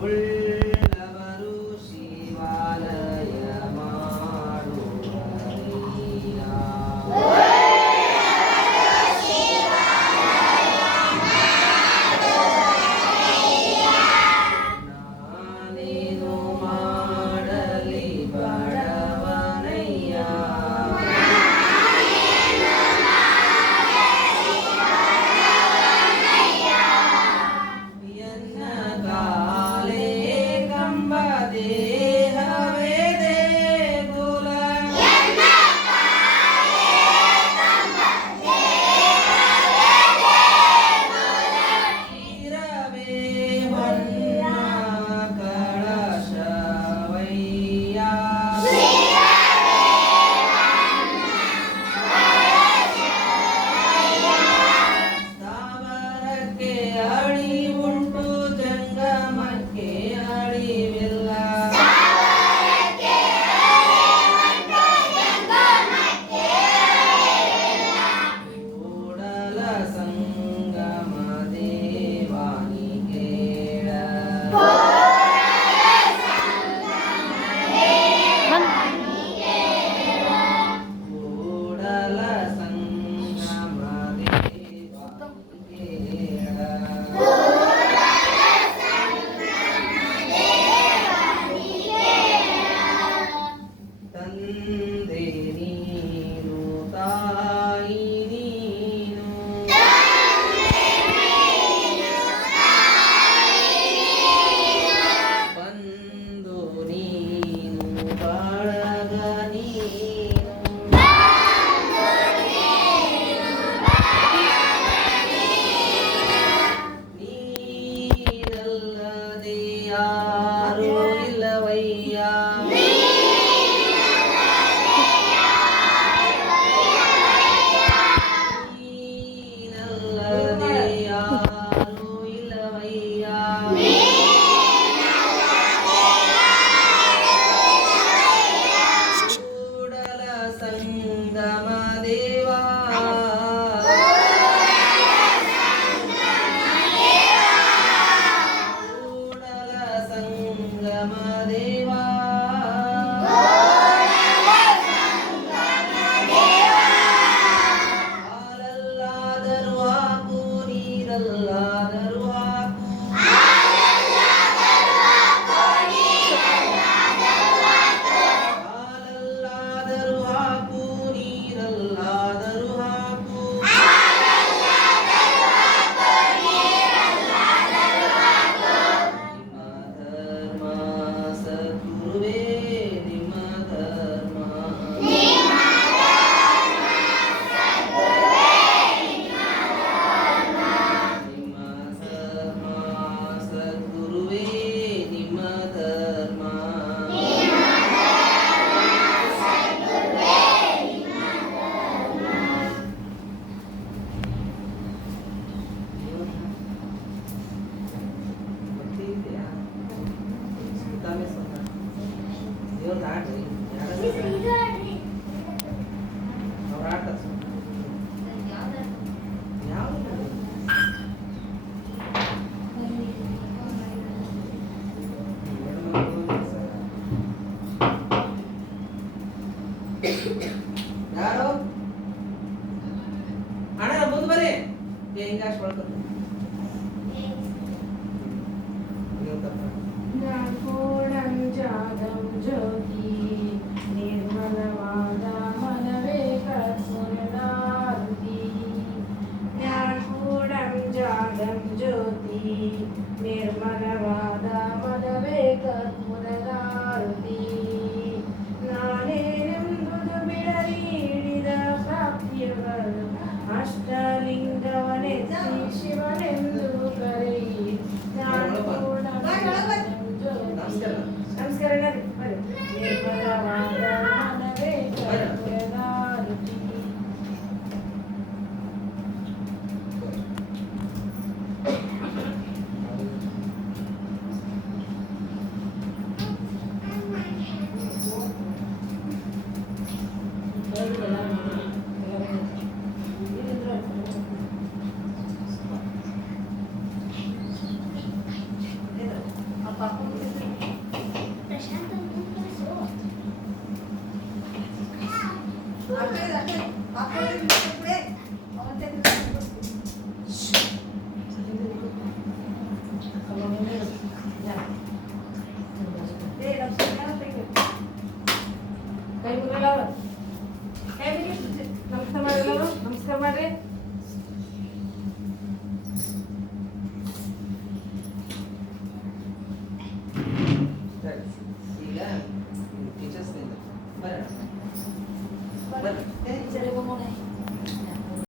물 Amen. Lehenga সবার কথা Ashta ಶಿವನೆಲ್ಲ